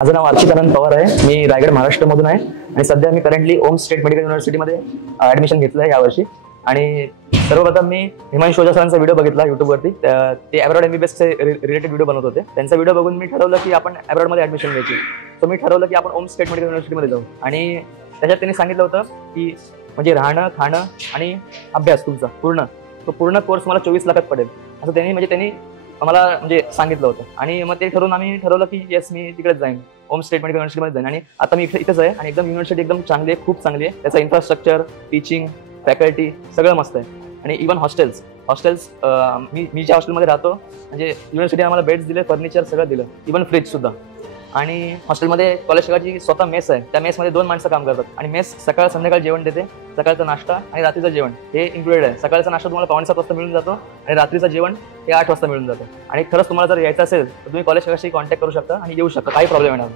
माझं नाव अर्चित आनंद पवार आहे. मी रायगड महाराष्ट्रमधून आहे आणि सध्या मी करंटली ओम स्टेट मेडिकल युनिव्हर्सिटीमध्ये ऍडमिशन घेतलं आहे यावर्षी. आणि सर्वप्रथम मी हिमांशु ओझा सरांचा व्हिडिओ बघितला युट्यूबवरती. ते ॲब्रॉड MBBSचे रिलेटेड व्हिडिओ बनवत होते. त्यांचा व्हिडिओ बघून मी ठरवलं की आपण ॲब्रॉडमध्ये ॲडमिशन घ्यायची. सो मी ठरवलं की आपण ओम स्टेट मेडिकल युनिव्हर्सिटीमध्ये जाऊ. आणि त्याच्यात त्यांनी सांगितलं होतं की म्हणजे राहणं खाणं आणि अभ्यास तुमचा पूर्ण कोर्स मला 24 लाखात पडेल असं त्यांनी मला म्हणजे सांगितलं होतं. आणि मग ते ठरवून आम्ही ठरवलं की येस मी तिकडेच जाईन, ओम स्टेट मेडिकल युनिव्हर्सिटीमध्ये जाईन. आणि आता मी इथेच आहे आणि एकदम युनिव्हर्सिटी एकदम चांगली आहे, खूप चांगली आहे. त्याचं इन्फ्रास्ट्रक्चर, टीचिंग, फॅकल्टी सगळं मस्त आहे. आणि इव्हन हॉस्टेल्स मी ज्या हॉस्टेलमध्ये राहतो म्हणजे युनिव्हर्सिटी आम्हाला बेड्स दिले, फर्निचर सगळं दिलं, इव्हन फ्रीज सुद्धा. आणि हॉस्टेलमध्ये कॉलेज शिकायची स्वतः मेस आहे. त्या मेसमध्ये 2 माणसं काम करतात आणि मेस सकाळ संध्याकाळ जेवण देते. सकाळचा नाश्ता आणि रात्रीचं जेवण हे इन्क्लुडेड आहे. सकाळचा नाश्ता तुम्हाला 7:15 वाजता मिळून जातो आणि रात्रीचं जेवण हे 8 वाजता मिळून जातं. आणि खरंच तुम्हाला जर यायचं असेल तर तुम्ही कॉलेज शिकायची कॉन्टॅक्ट करू शकता आणि येऊ शकता, काही प्रॉब्लेम येणार नाही.